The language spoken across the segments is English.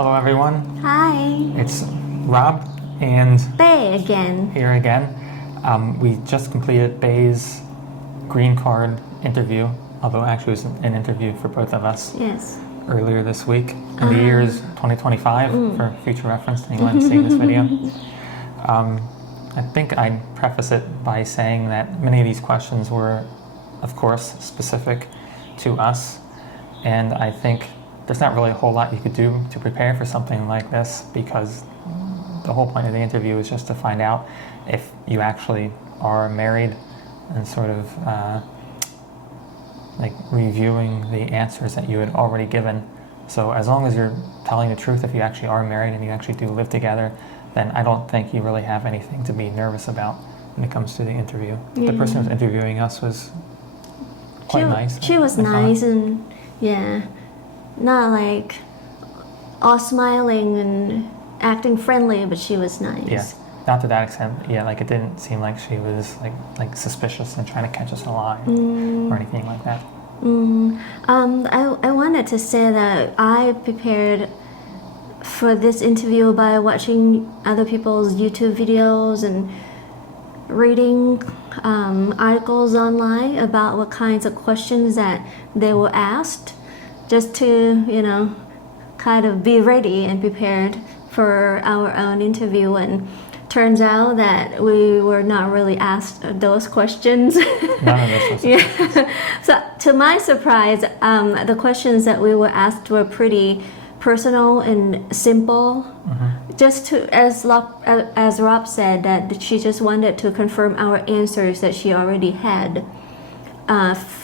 Hello everyone, Hi, it's Rob and Bay again. here again. We just completed Bay's green card interview, although actually it was an interview for both of us Yes. earlier this week. And the year is 2025 for future reference to anyone seeing this video. I think I'd preface it by saying that many of these questions were, of course, specific to us, and I think there's not really a whole lot you could do to prepare for something like this, because the whole point of the interview is just to find out if you actually are married and sort of like reviewing the answers that you had already given. So as long as you're telling the truth, if you actually are married and you actually do live together, then I don't think you really have anything to be nervous about when it comes to the interview. Yeah. The person who was interviewing us was quite nice. She was nice and not like all smiling and acting friendly, but she was nice. Yeah, not to that extent. Yeah, like it didn't seem like she was like suspicious and trying to catch us in a lie or anything like that. I wanted to say that I prepared for this interview by watching other people's YouTube videos and reading articles online about what kinds of questions that they were asked, just to, kind of be ready and prepared for our own interview. And turns out that we were not really asked those questions. None of this was Yeah. So to my surprise, the questions that we were asked were pretty personal and simple. Just to, as Rob said, that she just wanted to confirm our answers that she already had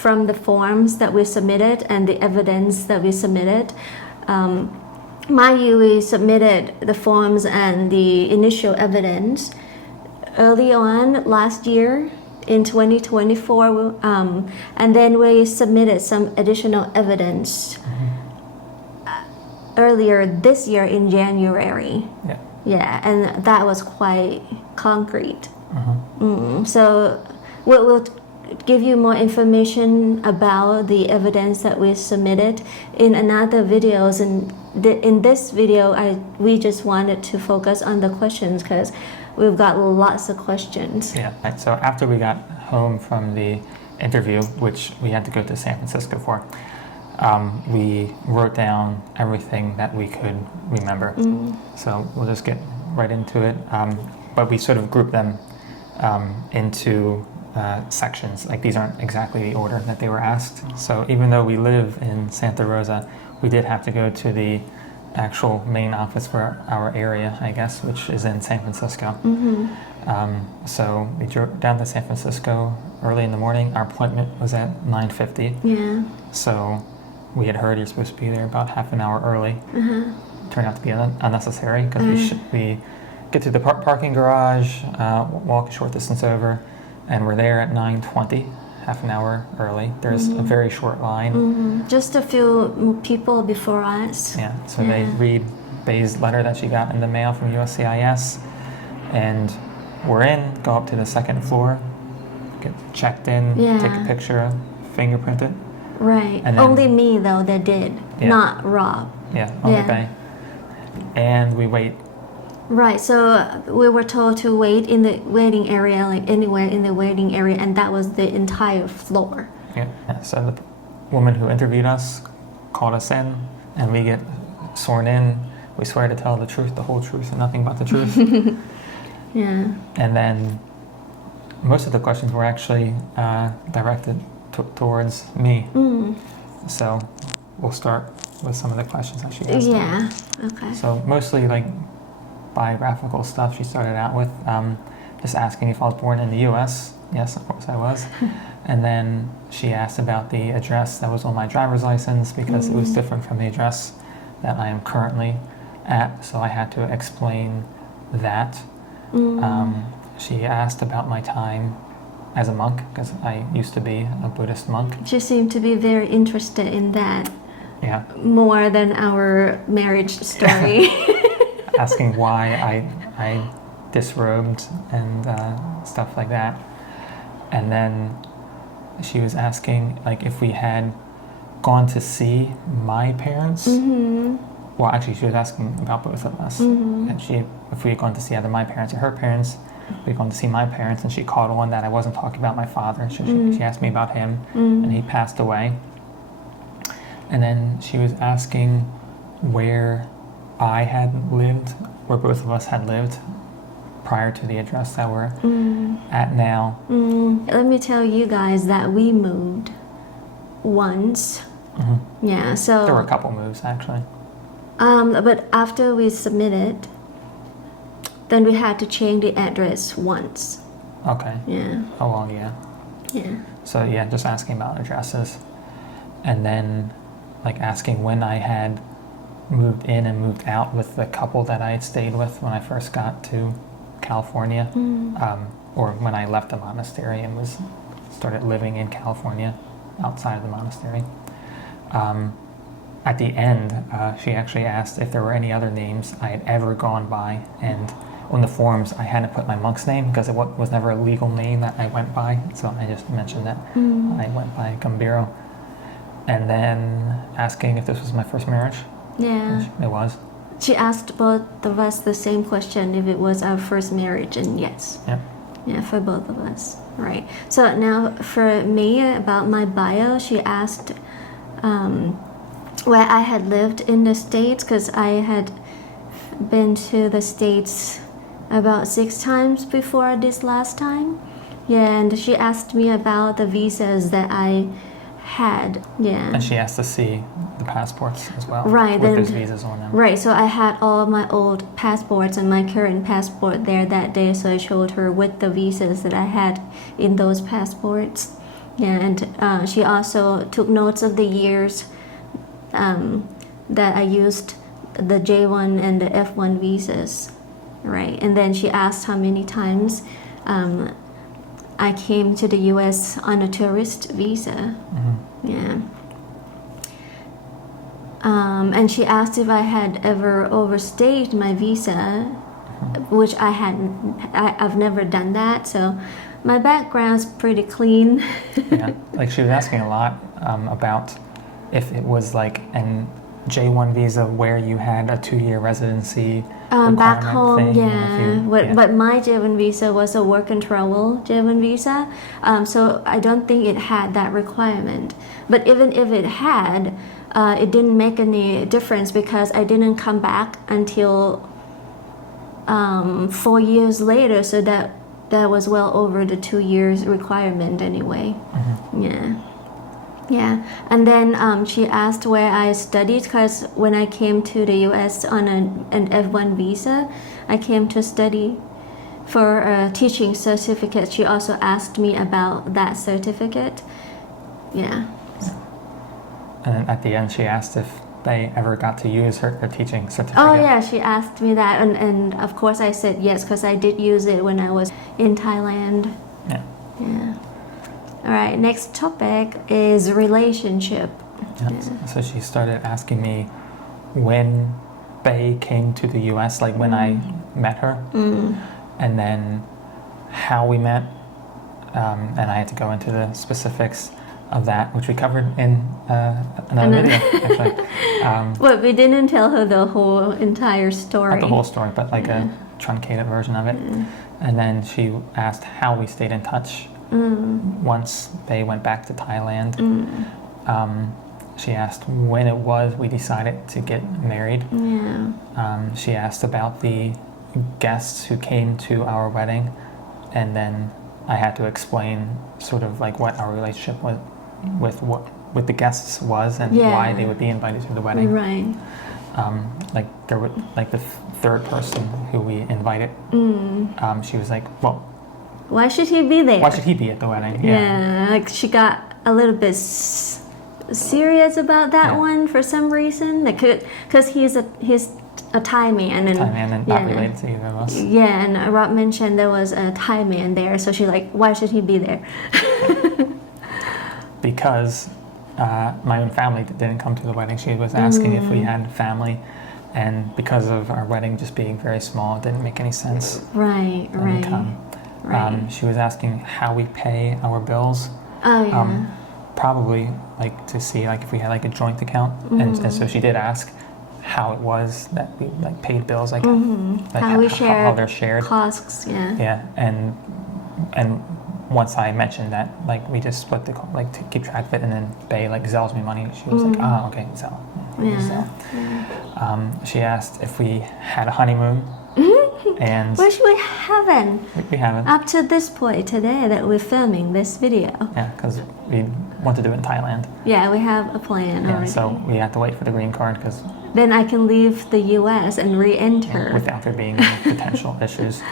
from the forms that we submitted and the evidence that we submitted. Mind you, we submitted the forms and the initial evidence early on last year in 2024, and then we submitted some additional evidence earlier this year in January. Yeah, and that was quite concrete. So we'll give you more information about the evidence that we submitted in another videos, and in this video we just wanted to focus on the questions because we've got lots of questions. Yeah. So after we got home from the interview, which we had to go to San Francisco for, we wrote down everything that we could remember. So we'll just get right into it. But we sort of grouped them into sections. Like these aren't exactly the order that they were asked. So even though we live in Santa Rosa, we did have to go to the actual main office for our area, I guess, which is in San Francisco. So we drove down to San Francisco early in the morning. Our appointment was at 9:50. Yeah. So we had heard you're supposed to be there about half an hour early. Turned out to be unnecessary because we get to the parking garage, walk a short distance over, and we're there at 9:20, half an hour early. There's a very short line. Just a few people before us. Yeah, so they read Bay's letter that she got in the mail from USCIS, and we're in, go up to the second floor, get checked in, take a picture, fingerprint it. Right. And then, only me though that did, not Rob. Yeah, only Bay. And we wait. Right, so we were told to wait in the waiting area, like anywhere in the waiting area, and that was the entire floor. Yeah. So the woman who interviewed us called us in, and we get sworn in. We swear to tell the truth, the whole truth, and nothing but the truth. Yeah. And then most of the questions were actually directed towards me. So we'll start with some of the questions that she asked. Yeah, okay. So mostly like biographical stuff. She started out with just asking if I was born in the U.S. Yes, of course I was. And then she asked about the address that was on my driver's license because it was different from the address that I am currently at. So I had to explain that. She asked about my time as a monk because I used to be a Buddhist monk. She seemed to be very interested in that. Yeah. More than our marriage story. Asking why I disrobed and stuff like that. And then she was asking like if we had gone to see my parents well, actually, she was asking about both of us. And if we had gone to see either my parents or her parents, we had gone to see my parents, and she caught on that I wasn't talking about my father. She asked me about him, and he passed away. And then she was asking where I had lived, where both of us had lived prior to the address that we're at now. Let me tell you guys that we moved once. Yeah, so There were a couple moves, actually. but after we submitted, then we had to change the address once. Okay. Yeah. Oh, well, yeah. Yeah. So, yeah, just asking about addresses. And then, like, asking when I had moved in and moved out with the couple that I had stayed with when I first got to California, or when I left the monastery and started living in California outside of the monastery. At the end, she actually asked if there were any other names I had ever gone by, and on the forms I hadn't put my monk's name because it was never a legal name that I went by, so I just mentioned that I went by Gambiro. And then asking if this was my first marriage. Yeah. It was. She asked both of us the same question if it was our first marriage, and yes. Yeah. Yeah, for both of us. Right. So now for me, about my bio, she asked where I had lived in the States, because I had been to the States about 6 times before this last time. Yeah, and she asked me about the visas that I had. Yeah. And she asked to see the passports as well. Right, with then, those visas on them. Right, so I had all of my old passports and my current passport there that day, so I showed her with the visas that I had in those passports. Yeah, and she also took notes of the years that I used the J1 and the F1 visas. Right, and then she asked how many times I came to the US on a tourist visa. Yeah. And she asked if I had ever overstayed my visa, which I hadn't. I've never done that, so my background's pretty clean. Yeah, like she was asking a lot about if it was like an J1 visa where you had a 2-year residency back home, thing, yeah. But my J1 visa was a work and travel J1 visa, so I don't think it had that requirement. But even if it had, it didn't make any difference because I didn't come back until 4 years later, so that was well over the 2 years requirement anyway. Yeah, and then she asked where I studied, because when I came to the US on an F1 visa, I came to study for a teaching certificate. She also asked me about that certificate. Yeah. And then at the end, she asked if they ever got to use her teaching certificate. Oh yeah, she asked me that, and of course I said yes, because I did use it when I was in Thailand. Yeah. All right, next topic is relationship. Yeah. So she started asking me when Bae came to the US, like when I met her, and then how we met, and I had to go into the specifics of that, which we covered in another video, actually. But we didn't tell her the whole entire story. Not the whole story, but like a truncated version of it. And then she asked how we stayed in touch once they went back to Thailand. She asked when it was we decided to get married. She asked about the guests who came to our wedding, and then I had to explain sort of like what our relationship was with the guests was, and why they would be invited to the wedding. Right. Like there were like the third person who we invited. She was like, well, why should he be there? Why should he be at the wedding? Yeah, like she got a little bit serious about that one for some reason. Like, because he's a Thai man, and not related to either of us. Yeah, and Rob mentioned there was a Thai man there, so she's like, why should he be there? Because my own family didn't come to the wedding. She was asking if we had family, and because of our wedding just being very small, it didn't make any sense. Right. She was asking how we pay our bills. Oh, probably like to see like if we had like a joint account, and so she did ask how it was that we like paid bills, like, like how we how shared they're shared. costs. Yeah. Yeah, and once I mentioned that, like we just split the like to keep track of it, and then Bay like Zells me money. She was like, ah, okay, Zell. Yeah. She asked if we had a honeymoon, and Which we haven't. we haven't. Up to this point today that we're filming this video. Yeah, because we want to do it in Thailand. Yeah, we have a plan Yeah, already. so we have to wait for the green card because Then I can leave the U.S. and re-enter. without there being any potential issues.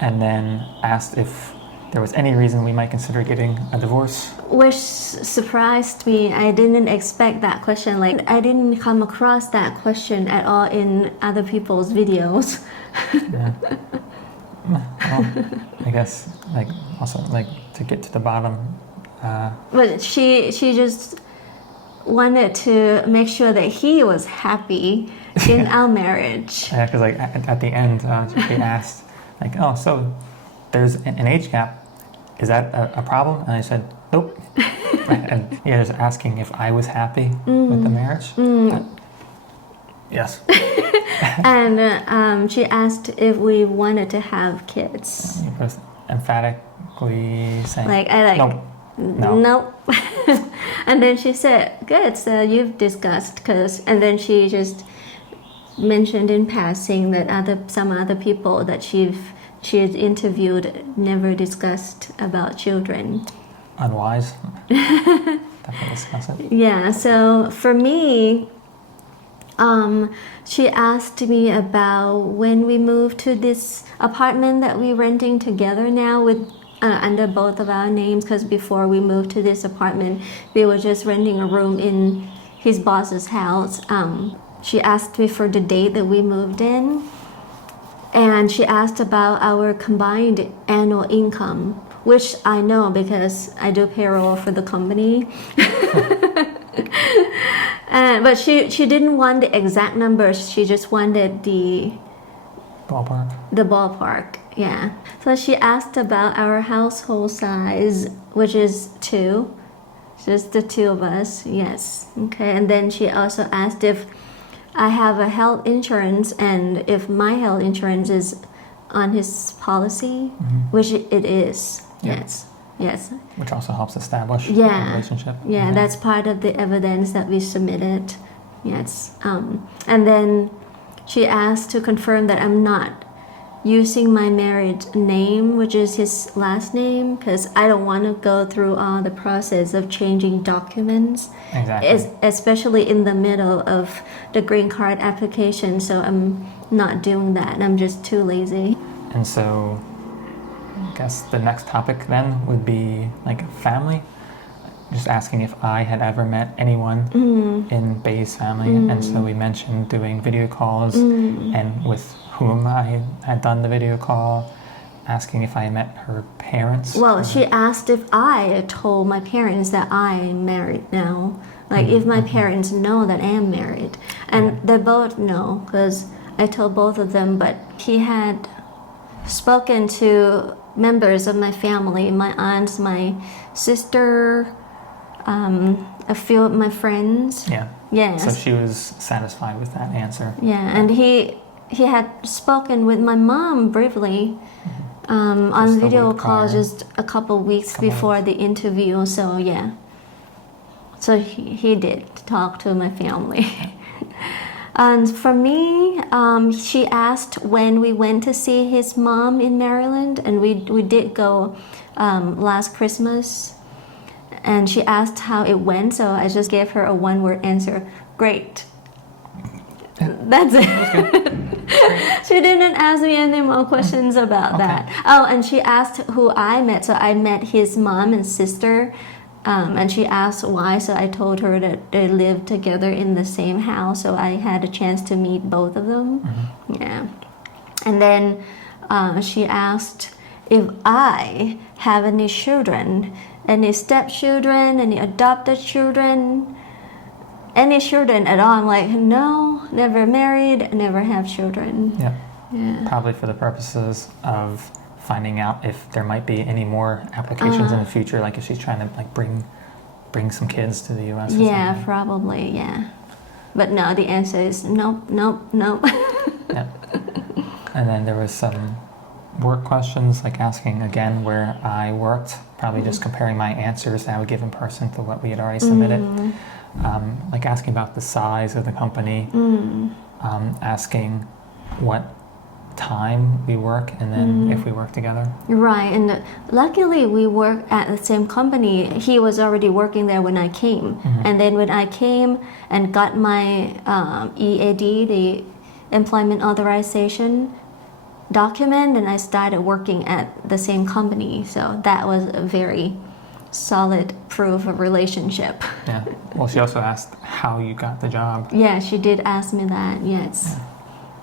And then asked if there was any reason we might consider getting a divorce. Which surprised me. I didn't expect that question. Like, I didn't come across that question at all in other people's videos. Yeah. Well, I guess like also like to get to the bottom. But she just wanted to make sure that he was happy in our marriage. Yeah, because like at the end, she asked like, oh, so there's an age gap. Is that a problem? And I said, nope. And he was asking if I was happy with the marriage. Yes. And she asked if we wanted to have kids. He was emphatically saying, Like, I like, nope. No. nope. And then she said, good, so you've discussed, and then she just mentioned in passing that some other people that she had interviewed never discussed about children. Unwise. Definitely discuss it. Yeah, so for me, she asked me about when we moved to this apartment that we're renting together now with under both of our names, because before we moved to this apartment, we were just renting a room in his boss's house. She asked me for the date that we moved in, and she asked about our combined annual income, which I know because I do payroll for the company. But she didn't want the exact numbers. She just wanted the ballpark. Yeah. So she asked about our household size, which is 2. Just the 2 of us. Yes. Okay. And then she also asked if I have a health insurance and if my health insurance is on his policy, which it is. Yeah. Yes. Which also helps establish a relationship. Yeah, that's part of the evidence that we submitted. Yes. And then she asked to confirm that I'm not using my married name, which is his last name, because I don't want to go through all the process of changing documents. Exactly. Especially in the middle of the green card application. So I'm not doing that. I'm just too lazy. And so I guess the next topic then would be like family. Just asking if I had ever met anyone in Bay's family. And so we mentioned doing video calls and with whom I had done the video call, asking if I met her parents. Well, she asked if I told my parents that I'm married now. Like if my parents know that I am married. And they both know because I told both of them, but he had spoken to members of my family, my aunts, my sister, a few of my friends. Yeah. Yes. So she was satisfied with that answer. Yeah, and he had spoken with my mom briefly on video call just a couple weeks before the interview. So yeah. So he did talk to my family. And for me, she asked when we went to see his mom in Maryland, and we did go last Christmas. And she asked how it went, so I just gave her a one-word answer: great. That's it. She didn't ask me any more questions about that. Oh, and she asked who I met. So I met his mom and sister. And she asked why, so I told her that they lived together in the same house, so I had a chance to meet both of them. Yeah. And then she asked if I have any children, any stepchildren, any adopted children, any children at all. I'm like, no, never married, never have children. Yeah. Probably for the purposes of finding out if there might be any more applications in the future, like if she's trying to like bring some kids to the U.S. Yeah, probably. Yeah. But no, the answer is nope, nope, nope. Yeah. And then there was some work questions, like asking again where I worked, probably just comparing my answers that I would give in person to what we had already submitted. Like asking about the size of the company, asking what time we work, and then if we work together. Right, and luckily we work at the same company. He was already working there when I came, and then when I came and got my EAD, the employment authorization document, and I started working at the same company. So that was a very solid proof of relationship. Yeah. Well, she also asked how you got the job. Yeah, she did ask me that, yes. Yeah.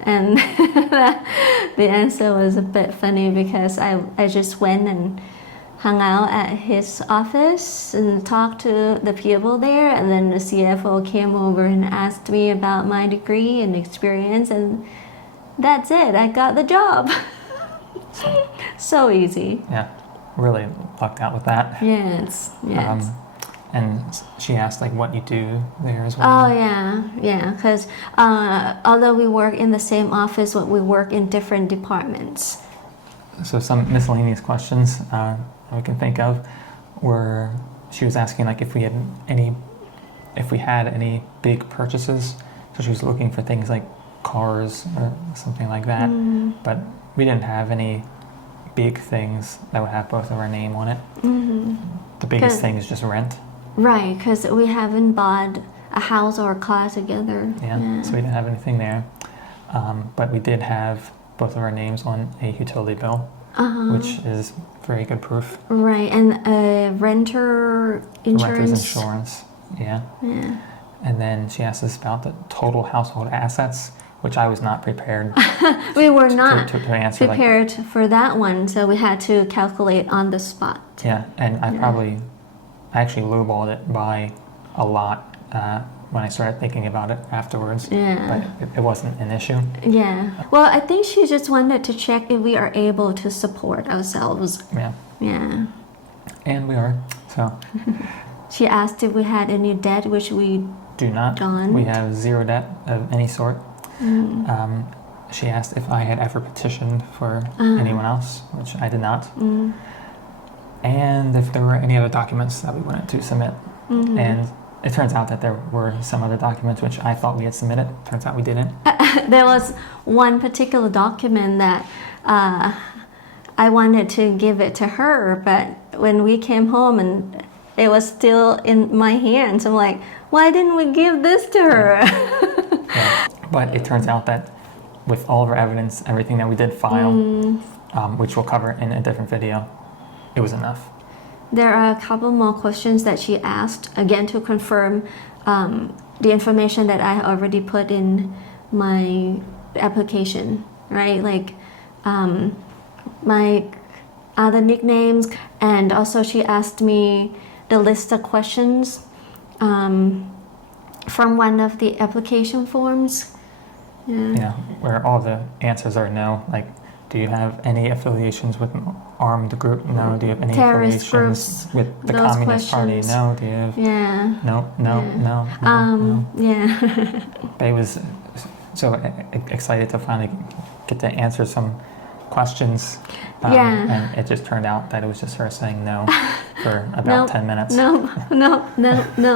And the answer was a bit funny because I just went and hung out at his office and talked to the people there, and then the CFO came over and asked me about my degree and experience, and that's it. I got the job. So easy. Yeah. Really lucked out with that. Yes, yes. And she asked like what you do there as well. Oh yeah, because although we work in the same office, we work in different departments. So some miscellaneous questions we can think of were, she was asking like if we had any big purchases. So she was looking for things like cars or something like that. But we didn't have any big things that would have both of our name on it. The biggest thing is just rent. Right, because we haven't bought a house or a car together. Yeah, so we didn't have anything there. But we did have both of our names on a utility bill, which is very good proof. Right, and renter insurance. Renter's insurance, yeah. And then she asked us about the total household assets, which I was not prepared. We were not to answer prepared for that one, so we had to calculate on the spot. Yeah, and I actually lowballed it by a lot when I started thinking about it afterwards. Yeah. But it wasn't an issue. Yeah. Well, I think she just wanted to check if we are able to support ourselves. Yeah. Yeah. And we are, so. She asked if we had any debt, which we do not. don't. We have zero debt of any sort. She asked if I had ever petitioned for anyone else, which I did not. And if there were any other documents that we wanted to submit. And it turns out that there were some other documents which I thought we had submitted. Turns out we didn't. There was one particular document that I wanted to give it to her, but when we came home and it was still in my hands, I'm like, why didn't we give this to her? Yeah. But it turns out that with all of our evidence, everything that we did file, which we'll cover in a different video, it was enough. There are a couple more questions that she asked, again to confirm the information that I already put in my application, right? Like my other nicknames, and also she asked me the list of questions from one of the application forms. Yeah, where all the answers are no. Like, do you have any affiliations with an armed group? No. Do you have any Terrorist affiliations groups, with the those Communist Party? questions. No. Do you have? Yeah. No. Yeah. But it was so excited to finally get to answer some questions. And it just turned out that it was just her saying no for about 10 minutes. No,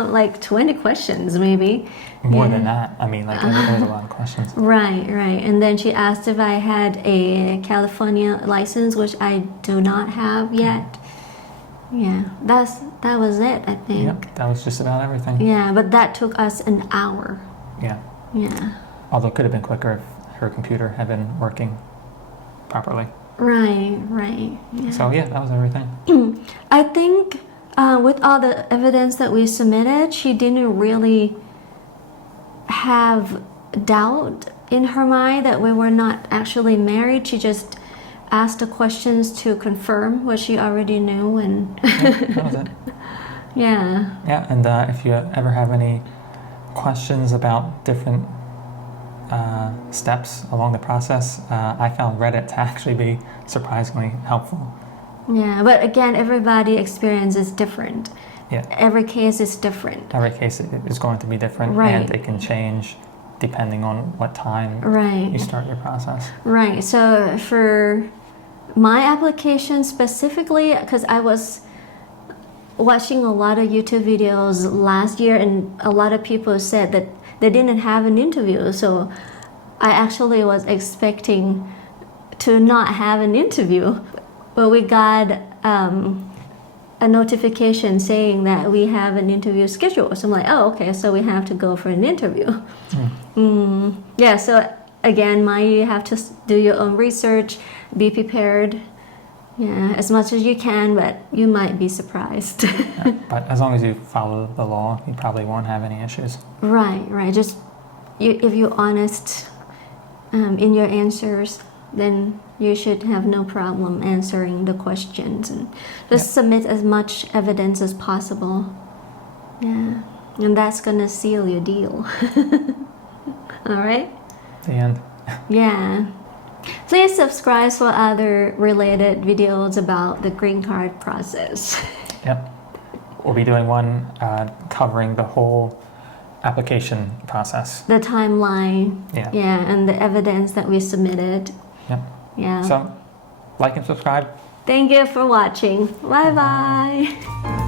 like 20 questions maybe. More than that. I mean, like, there was a lot of questions. Right. And then she asked if I had a California license, which I do not have yet. Yeah, that was it, I think. Yep, that was just about everything. Yeah, but that took us an hour. Yeah. Yeah. Although it could have been quicker if her computer had been working properly. Right. Yeah. So yeah, that was everything. I think with all the evidence that we submitted, she didn't really have doubt in her mind that we were not actually married. She just asked the questions to confirm what she already knew, and that was it. Yeah. Yeah, and if you ever have any questions about different steps along the process, I found Reddit to actually be surprisingly helpful. Yeah, but again, everybody's experience is different. Yeah. Every case is different. Every case is going to be different, Right. and it can change depending on what time Right. you start your process. Right. So for my application specifically, because I was watching a lot of YouTube videos last year, and a lot of people said that they didn't have an interview. So I actually was expecting to not have an interview, but we got a notification saying that we have an interview scheduled. So I'm like, oh, okay, so we have to go for an interview. Yeah, so again, you have to do your own research, be prepared, yeah, as much as you can, but you might be surprised. Yeah, but as long as you follow the law, you probably won't have any issues. Right. Just if you're honest in your answers, then you should have no problem answering the questions, and just submit as much evidence as possible. Yeah, and that's gonna seal your deal. All right. The end. Yeah. Please subscribe for other related videos about the green card process. Yep. We'll be doing one covering the whole application process. The timeline. Yeah. Yeah, and the evidence that we submitted. Yep. Yeah. So, like and subscribe. Thank you for watching. Bye bye.